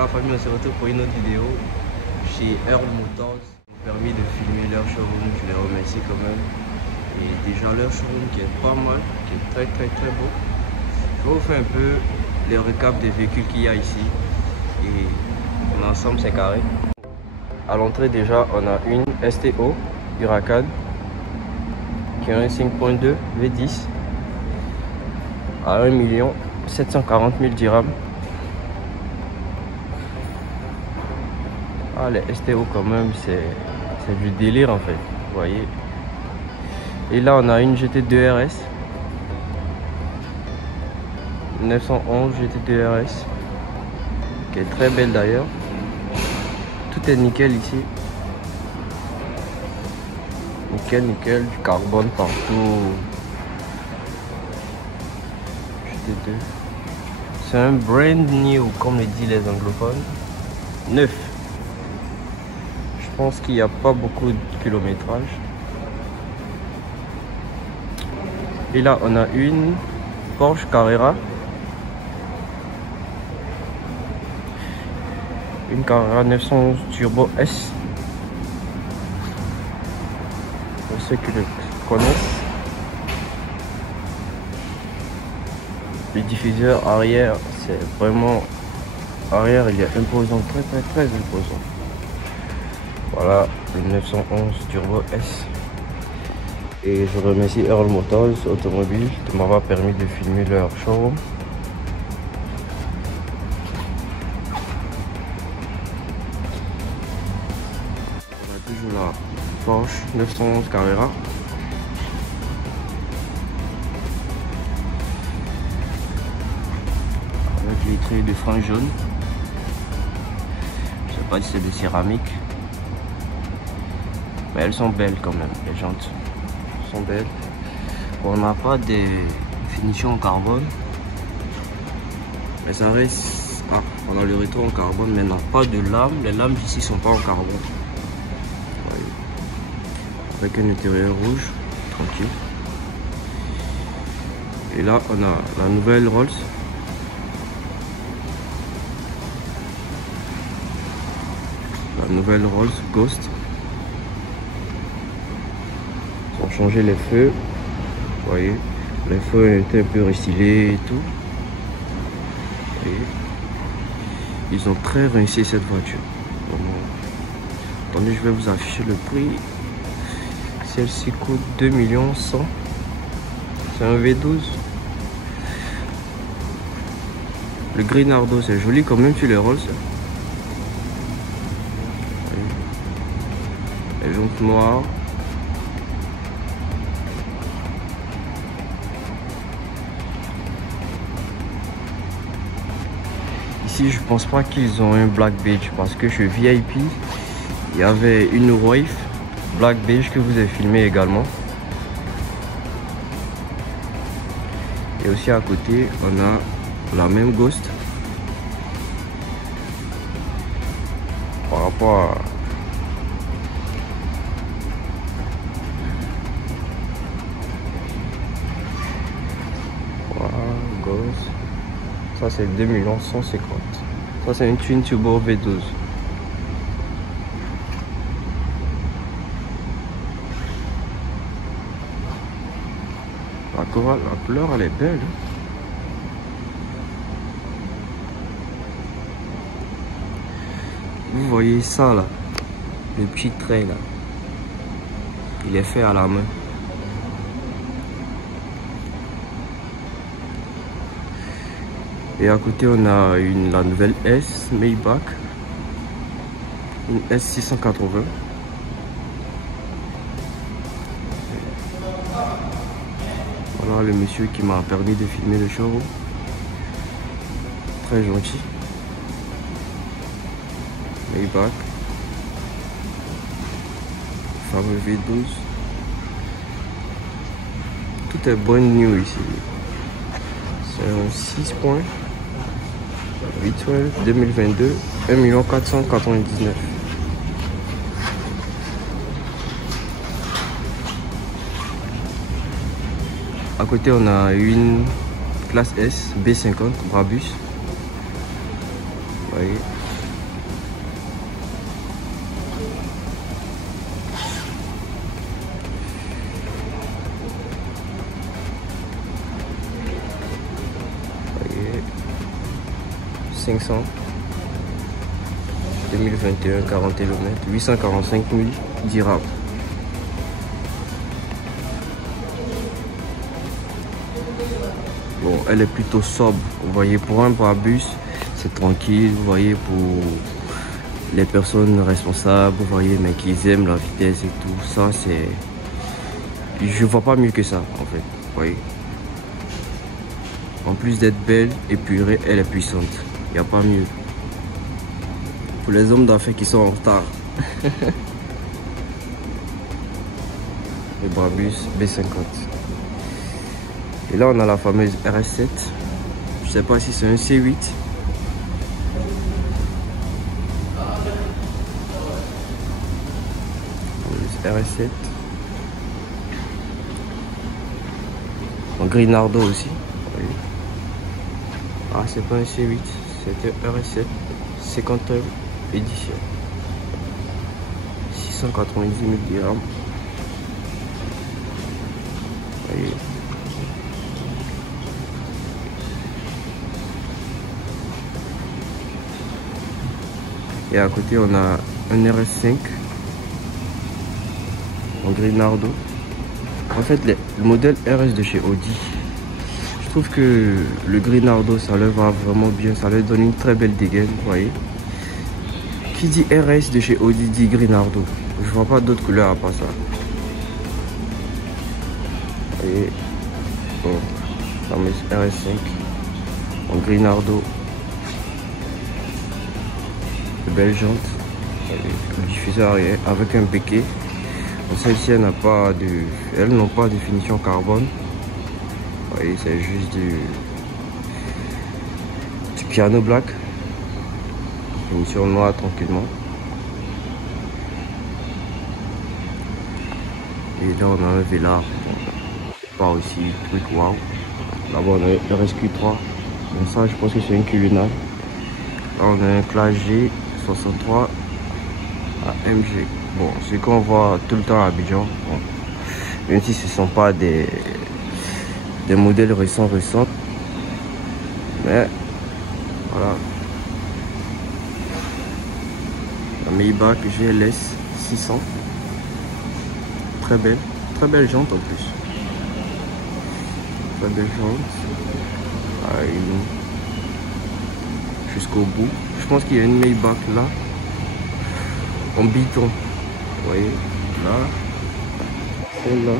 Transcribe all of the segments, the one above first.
La famille, on se retrouve pour une autre vidéo chez Earl Motors. Ils m'ont permis de filmer leur showroom, je les remercie quand même. Et déjà leur showroom qui est pas mal, qui est très beau. Je vais vous faire un peu les récaps des véhicules qu'il y a ici. Et l'ensemble c'est carré. À l'entrée déjà on a une STO Huracan qui a un 5.2 V10 à 1 740 000 dirhams. Ah, les STO quand même c'est du délire en fait, vous voyez. Et là on a une GT2 RS 911 GT2 RS qui est très belle d'ailleurs. Tout est nickel ici. Nickel, du carbone partout. GT2. C'est un brand new comme le disent les anglophones. Neuf. Je pense qu'il n'y a pas beaucoup de kilométrage. Et là on a une Porsche Carrera. Une Carrera 911 Turbo S. Pour ceux qui le connaissent. Le diffuseur arrière, c'est vraiment... Arrière, il est imposant, très imposant. Voilà, le 911 Turbo S. Et je remercie Earl Motors Automobile de m'avoir permis de filmer leur showroom. On a toujours la Porsche 911 Carrera. Avec les traits de frein jaune. Je sais pas si c'est de céramique. Mais elles sont belles quand même, les jantes sont belles. On n'a pas de finition en carbone. Mais ça reste... Ah, on a le rétro en carbone, mais on n'a pas de lames. Les lames ici sont pas en carbone. Avec un intérieur rouge, tranquille. Et là, on a la nouvelle Rolls. La nouvelle Rolls Ghost. Ils ont changé les feux. Vous voyez, les feux étaient un peu restylés et tout. Et ils ont très réussi cette voiture. Vraiment. Attendez, je vais vous afficher le prix. Celle-ci coûte 2 100 000. C'est un V12. Le gris nardo, c'est joli quand même sur les Rolls. Les jantes noires. Ici, je pense pas qu'ils ont un black beige parce que chez VIP, il y avait une Wave black beige que vous avez filmé également. Et aussi à côté, on a la même Ghost. Par rapport à... Voilà, Ghost. Ça c'est 2 150 000. Ça c'est une Twin Turbo V12. La couleur elle est belle. Vous voyez ça là, le petit trait là, il est fait à la main. Et à côté on a la nouvelle S Maybach, une S680. Voilà le monsieur qui m'a permis de filmer le showroom. Très gentil. Maybach. Fameux V12. Tout est brand new ici. C'est un 6 points. V12 2022. 1 499 000. À côté, on a une classe S B50 Brabus. Vous voyez, 500. 2021, 40 km, 845 000 dirhams. Bon, elle est plutôt sobre. Vous voyez, pour un Brabus, c'est tranquille. Vous voyez, pour les personnes responsables, vous voyez, mais qui aiment la vitesse et tout, ça c'est... Je vois pas mieux que ça, en fait. Vous voyez. En plus d'être belle, épurée, elle est puissante. Il n'y a pas mieux. Pour les hommes d'affaires qui sont en retard. Le Brabus B50. Et là, on a la fameuse RS7. Je sais pas si c'est un C8. RS7. En gris Nardo aussi. Oui. Ah, c'est pas un C8, c'était RS7. 50 édition. 690 000 dirhams. Voyez. Et à côté, on a un RS5 en gris Nardo. En fait, le modèle RS de chez Audi, je trouve que le gris Nardo, ça leur va vraiment bien. Ça leur donne une très belle dégaine, vous voyez. Qui dit RS de chez Audi dit gris Nardo. Je vois pas d'autres couleurs à part ça. Vous voyez. Bon, fameuse RS5 en gris Nardo. De belles jantes. Le diffuseur arrière avec un béquet. Celle-ci, elle n'a pas de... Elles n'ont pas de finition carbone. Vous voyez, c'est juste du piano black. Finition noire tranquillement. Et là, on a un Velar. Pas aussi truc waouh. Là-bas, on a le RSQ3. Donc ça, je pense que c'est une Cullinan. Là, on a un Classe G63 AMG. Bon, ce qu'on voit tout le temps à Abidjan, bon, même si ce ne sont pas des modèles récents, mais voilà. La Maybach GLS 600, très belle jante en plus, très belle jante, jusqu'au bout. Je pense qu'il y a une Maybach là, en biton. Vous voyez, là, celle-là,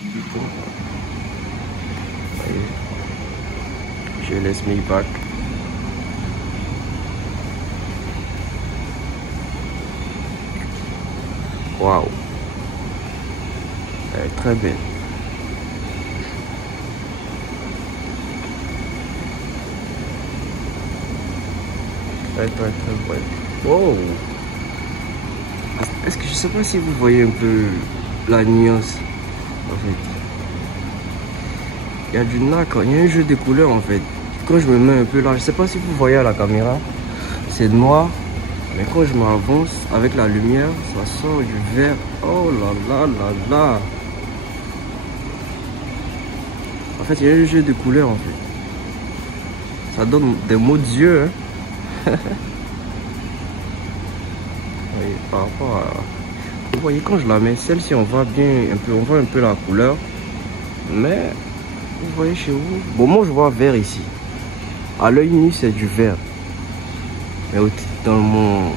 biton. Vous voyez, je laisse Maybach. Waouh, elle est très belle. Très belle. Wow. Est-ce que je sais pas si vous voyez un peu la nuance en fait. Il y a du nacre, il y a un jeu de couleurs en fait. Quand je me mets un peu là, je sais pas si vous voyez à la caméra, c'est noir, mais quand je m'avance avec la lumière, ça sort du vert. Oh là là. En fait, il y a un jeu de couleurs en fait. Ça donne des mots d'yeux. Hein. Oui, par rapport à... Vous voyez, quand je la mets, celle-ci, on voit bien un peu, on voit un peu la couleur. Mais, vous voyez chez vous... Bon, moi, je vois vert ici. À l'œil nu, c'est du vert. Mais dans mon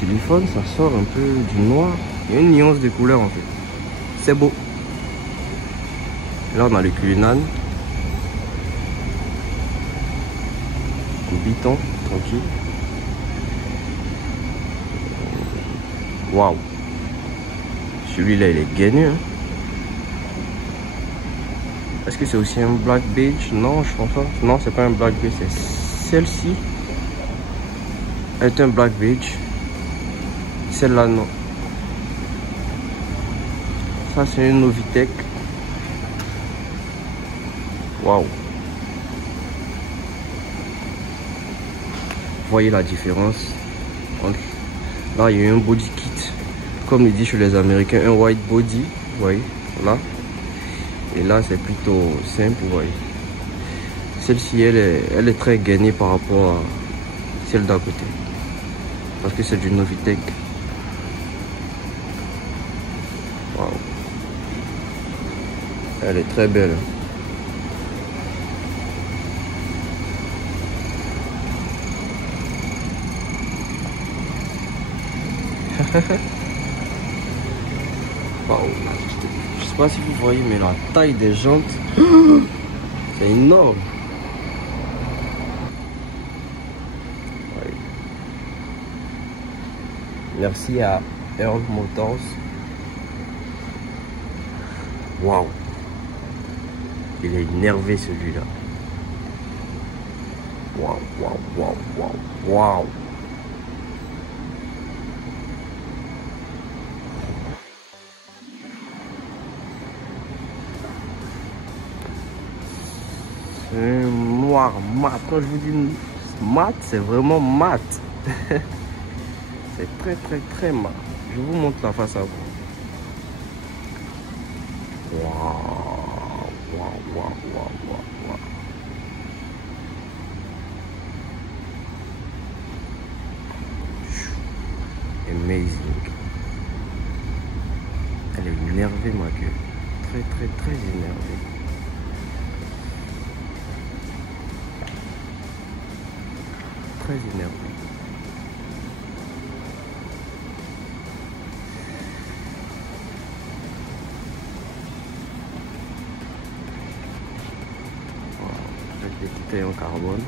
téléphone, ça sort un peu du noir. Il y a une nuance de couleur, en fait. C'est beau. Là, on a le Cullinan. Un biton, tranquille. Waouh, celui-là il est gainé. Hein. Est-ce que c'est aussi un black beige? Non, je pense pas. Non, c'est pas un black beige. C'est celle-ci. Elle est un black beige. Celle-là non. Ça c'est une Novitec. Waouh. Voyez la différence entre... Là, il y a un body kit, comme il dit chez les Américains, un white body, vous voyez, là. Et là, c'est plutôt simple, vous voyez. Celle-ci, elle est très gainée par rapport celle d'à côté. Parce que c'est du Novitec. Waouh. Elle est très belle. Waouh. Je sais pas si vous voyez, mais la taille des jantes, c'est énorme. Ouais. Merci à Earl Motors. Waouh. Il est énervé celui-là. Waouh, waouh, waouh, waouh, waouh. C'est noir mat. Quand je vous dis mat, c'est vraiment mat. C'est très très très mat. Je vous montre la face à vous. Waouh, waouh, waouh, waouh, waouh, waouh. Amazing. Elle est énervée, ma gueule. Très très très énervée. Très énervé. Avec des détails en carbone.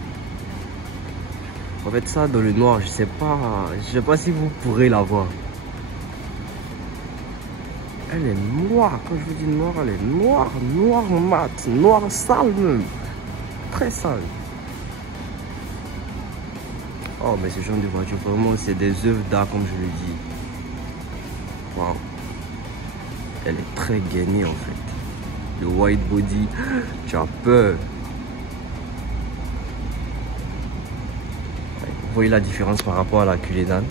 En fait, ça dans le noir, je sais pas si vous pourrez la voir. Elle est noire. Quand je vous dis noire, elle est noire, noire mat, noire sale même, très sale. Oh, mais ce genre de voiture, vraiment, c'est des œuvres d'art, comme je le dis. Waouh. Elle est très gainée, en fait. Le white body, tu as peur. Vous voyez la différence par rapport à la Cullinan.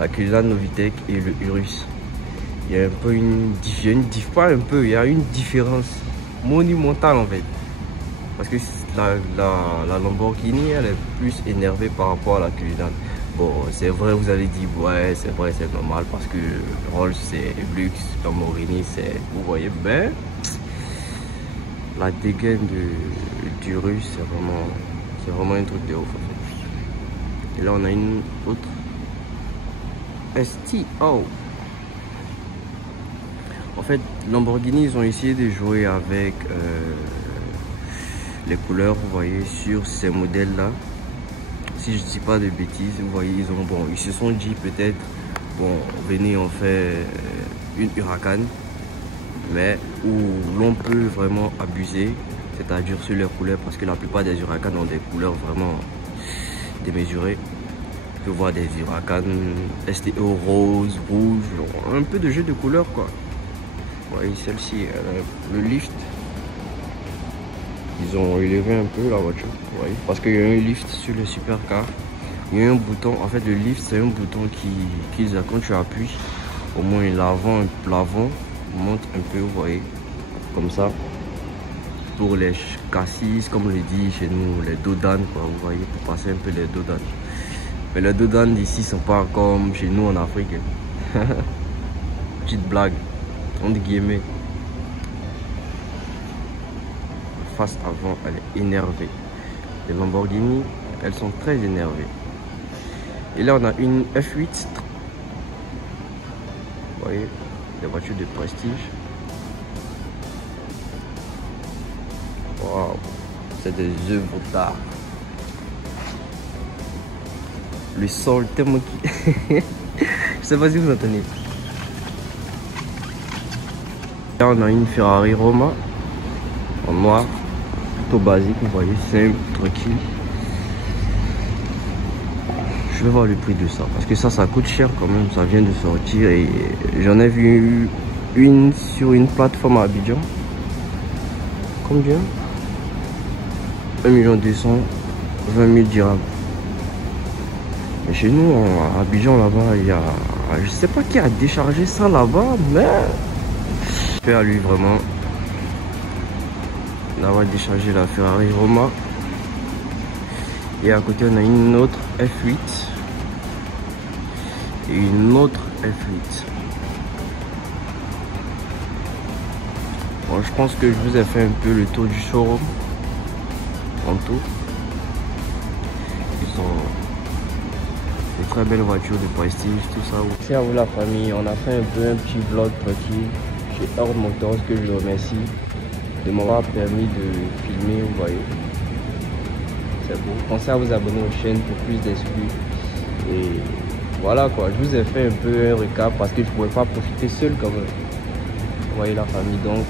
La Cullinan Novitec et le Urus. Il y a un peu il y a une différence monumentale, en fait. Parce que la Lamborghini, elle est plus énervée par rapport à la Cullinan. Bon, c'est vrai, vous allez dire, ouais, c'est vrai, c'est normal parce que Rolls c'est luxe, Lamborghini c'est, vous voyez, ben, la dégaine du Russe, c'est vraiment un truc de ouf. En fait. Et là, on a une autre STO. En fait, Lamborghini, ils ont essayé de jouer avec les couleurs, vous voyez, sur ces modèles-là. Si je dis pas de bêtises, vous voyez, ils se sont dit peut-être, bon, venez, on fait une Huracan, mais où l'on peut vraiment abuser, c'est-à-dire sur les couleurs, parce que la plupart des Huracan ont des couleurs vraiment démesurées. On peut voir des Huracan STO rose, rouge, un peu de jeu de couleurs, quoi. Vous voyez, celle-ci, le lift. Ils ont élevé un peu la voiture, vous voyez, parce qu'il y a un lift sur les supercars. Il y a un bouton, en fait le lift c'est un bouton qu'ils ont quand tu appuies, au moins l'avant monte un peu, vous voyez, comme ça. Pour les cassis, comme on le dit chez nous, les dodanes, quoi, vous voyez, pour passer un peu les dodanes. Mais les dodanes d'ici sont pas comme chez nous en Afrique. Petite blague, entre guillemets. Face avant, elle est énervée. Les Lamborghini, elles sont très énervées. Et là, on a une F8. Vous voyez, des voitures de prestige. Waouh, c'est des œuvres d'art. Le sol tellement qui... Je sais pas si vous entendez. Là, on a une Ferrari Roma en noir. Plutôt basique, vous voyez, simple, tranquille. Je vais voir le prix de ça parce que ça coûte cher quand même, ça vient de sortir et j'en ai vu une sur une plateforme à Abidjan. Combien? 1 200 000, 20 000 dirhams. Mais chez nous, à Abidjan là-bas, il y a, je sais pas qui a déchargé ça là-bas, mais je à lui vraiment d'avoir déchargé la Ferrari Roma. Et à côté, on a une autre F8 et une autre F8. Bon, je pense que je vous ai fait un peu le tour du showroom en tout. Ils sont de très belles voitures de prestige, tout ça. Merci à vous la famille, on a fait un peu un petit vlog tranquille chez Earl Motors, que je remercie de m'avoir permis de filmer, vous voyez. C'est beau. Pensez à vous abonner aux chaînes pour plus d'exclus. Et voilà quoi, je vous ai fait un peu un récap parce que je ne pouvais pas profiter seul quand même. Vous voyez la famille, donc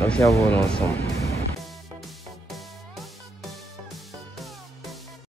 merci à vous ensemble.